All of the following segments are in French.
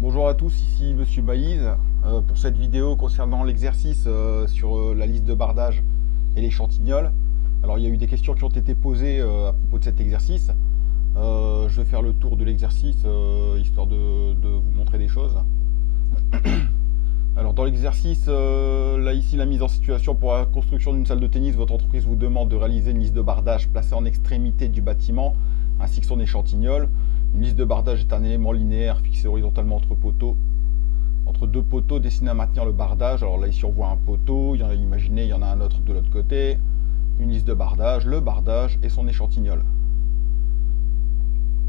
Bonjour à tous, ici Monsieur Baïz pour cette vidéo concernant l'exercice sur la liste de bardage et les chantignols. Alors il y a eu des questions qui ont été posées à propos de cet exercice. Je vais faire le tour de l'exercice histoire de vous montrer des choses. Alors dans l'exercice, là ici la mise en situation pour la construction d'une salle de tennis, votre entreprise vous demande de réaliser une liste de bardage placée en extrémité du bâtiment ainsi que son échantillol. Une liste de bardage est un élément linéaire fixé horizontalement entre deux poteaux destinés à maintenir le bardage. Alors là ici on voit un poteau, imaginez il y en a un autre de l'autre côté. Une liste de bardage, le bardage et son échantillol.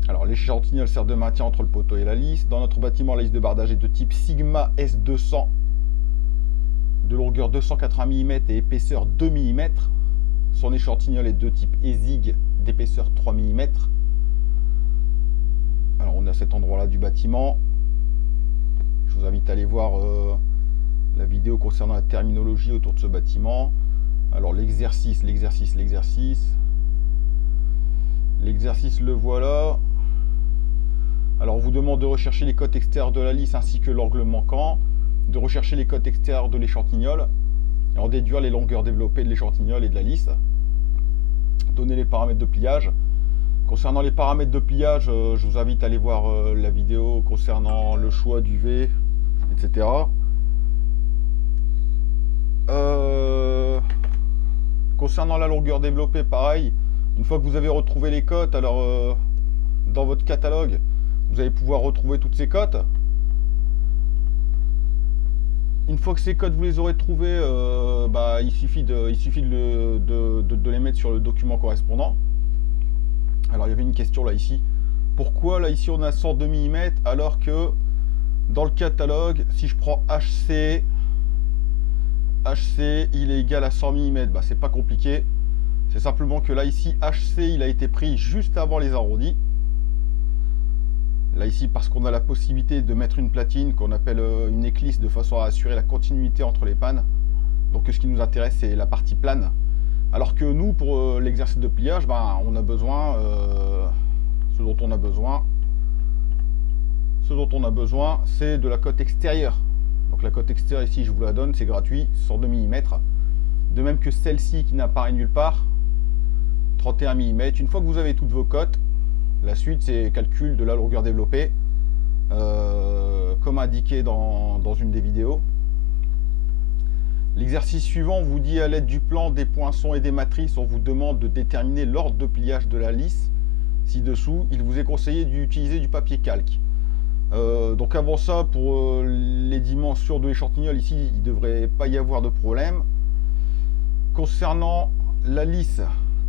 Alors l'échantillol sert de maintien entre le poteau et la lisse. Dans notre bâtiment, la liste de bardage est de type Sigma S200, de longueur 280 mm et épaisseur 2 mm. Son échantillol est de type ESIG d'épaisseur 3 mm. Alors on est à cet endroit-là du bâtiment. Je vous invite à aller voir la vidéo concernant la terminologie autour de ce bâtiment. Alors l'exercice, le voilà. Alors on vous demande de rechercher les côtes extérieures de la lisse ainsi que l'angle manquant, de rechercher les côtes extérieures de l'échantillol et en déduire les longueurs développées de l'échantillol et de la lisse. Donner les paramètres de pliage. Concernant les paramètres de pliage, je vous invite à aller voir la vidéo concernant le choix du V, etc. Concernant la longueur développée, pareil. Une fois que vous avez retrouvé les cotes, alors dans votre catalogue, vous allez pouvoir retrouver toutes ces cotes. Une fois que ces cotes vous les aurez trouvées, il suffit de les mettre sur le document correspondant. Alors il y avait une question là ici. Pourquoi là ici on a 102 mm alors que dans le catalogue, si je prends HC il est égal à 100 mm, c'est pas compliqué. C'est simplement que là ici HC il a été pris juste avant les arrondis. Là ici parce qu'on a la possibilité de mettre une platine qu'on appelle une éclisse de façon à assurer la continuité entre les pannes. Donc ce qui nous intéresse c'est la partie plane. Alors que nous pour l'exercice de pliage, on a besoin ce dont on a besoin c'est de la cote extérieure. Donc la cote extérieure ici je vous la donne, c'est gratuit, 102 mm. De même que celle-ci qui n'apparaît nulle part, 31 mm. Une fois que vous avez toutes vos cotes, la suite c'est calcul de la longueur développée, comme indiqué dans une des vidéos. L'exercice suivant vous dit à l'aide du plan, des poinçons et des matrices, on vous demande de déterminer l'ordre de pliage de la lisse. Ci-dessous, il vous est conseillé d'utiliser du papier calque. Donc avant ça, pour les dimensions de l'échantillol, ici, il ne devrait pas y avoir de problème. Concernant la lisse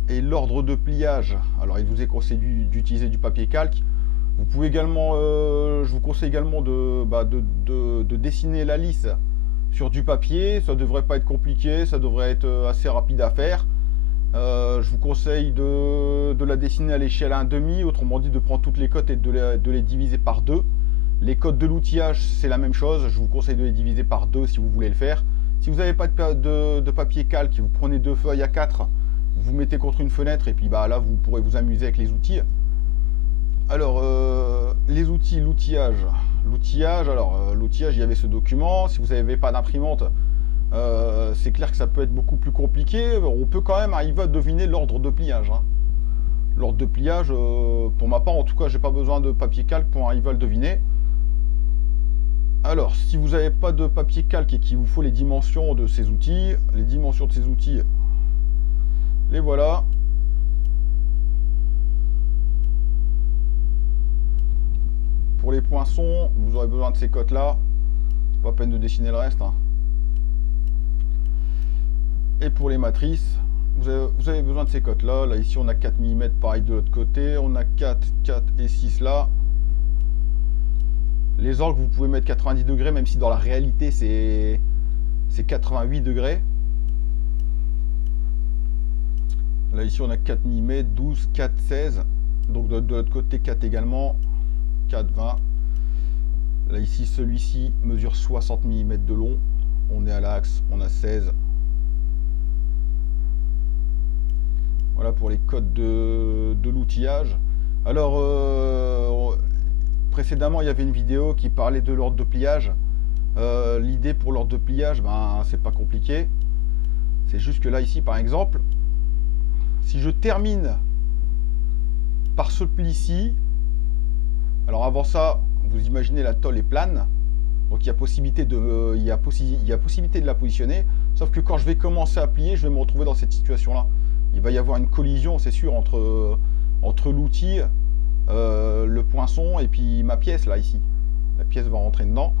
et l'ordre de pliage, alors il vous est conseillé d'utiliser du papier calque. Vous pouvez également, je vous conseille également de dessiner la lisse sur du papier. Ça ne devrait pas être compliqué, ça devrait être assez rapide à faire. Je vous conseille de la dessiner à l'échelle 1,5, autrement dit de prendre toutes les cotes et de les diviser par 2. Les cotes de l'outillage, c'est la même chose, je vous conseille de les diviser par 2 si vous voulez le faire. Si vous n'avez pas de papier calque, vous prenez 2 feuilles A4, vous mettez contre une fenêtre et puis là vous pourrez vous amuser avec les outils. Alors les outils, l'outillage. L'outillage, il y avait ce document. Si vous n'avez pas d'imprimante, c'est clair que ça peut être beaucoup plus compliqué. On peut quand même arriver à deviner l'ordre de pliage. L'ordre de pliage, pour ma part en tout cas, j'ai pas besoin de papier calque pour arriver à le deviner. Alors, si vous n'avez pas de papier calque et qu'il vous faut les dimensions de ces outils, les voilà. Pour les poinçons, vous aurez besoin de ces cotes-là. C'est pas la peine de dessiner le reste. Et pour les matrices, vous avez besoin de ces cotes-là. Là, ici, on a 4 mm, pareil de l'autre côté. On a 4, 4 et 6 là. Les angles, vous pouvez mettre 90 degrés, même si dans la réalité, c'est 88 degrés. Là, ici, on a 4 mm, 12, 4, 16. Donc, de l'autre côté, 4 également. 4, 20. Là, ici, celui-ci mesure 60 mm de long. On est à l'axe, on a 16. Voilà pour les codes de l'outillage. Alors, précédemment, il y avait une vidéo qui parlait de l'ordre de pliage. L'idée pour l'ordre de pliage, ben, c'est pas compliqué. C'est juste que là, ici, par exemple, si je termine par ce pli-ci, alors avant ça, vous imaginez la tôle est plane, donc il y a possibilité de la positionner, sauf que quand je vais commencer à plier, je vais me retrouver dans cette situation-là. Il va y avoir une collision, c'est sûr, entre l'outil, le poinçon et puis ma pièce, là, ici. La pièce va rentrer dedans.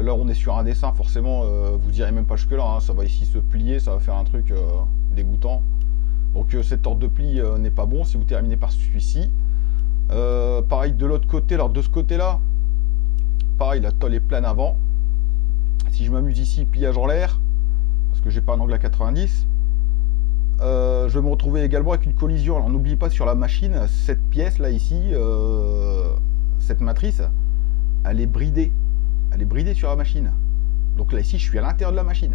Là, on est sur un dessin, forcément, vous direz même pas jusque-là, hein, ça va ici se plier, ça va faire un truc dégoûtant. Donc cet ordre de pli n'est pas bon si vous terminez par celui-ci. Pareil de l'autre côté, alors de ce côté-là, pareil, la tôle est plane avant. Si je m'amuse ici, pliage en l'air, parce que j'ai pas un angle à 90, je vais me retrouver également avec une collision. Alors n'oubliez pas sur la machine, cette pièce là ici, cette matrice, elle est bridée. Elle est bridée sur la machine. Donc là ici, je suis à l'intérieur de la machine.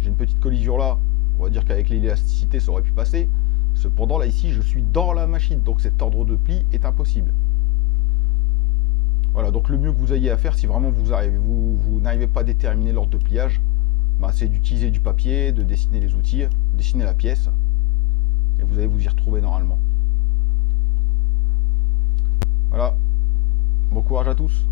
J'ai une petite collision là. On va dire qu'avec l'élasticité, ça aurait pu passer. Cependant, là, ici, je suis dans la machine. Donc, cet ordre de pli est impossible. Voilà, donc le mieux que vous ayez à faire, si vraiment vous n'arrivez pas à déterminer l'ordre de pliage, bah, c'est d'utiliser du papier, de dessiner les outils, dessiner la pièce. Et vous allez vous y retrouver normalement. Voilà. Bon courage à tous.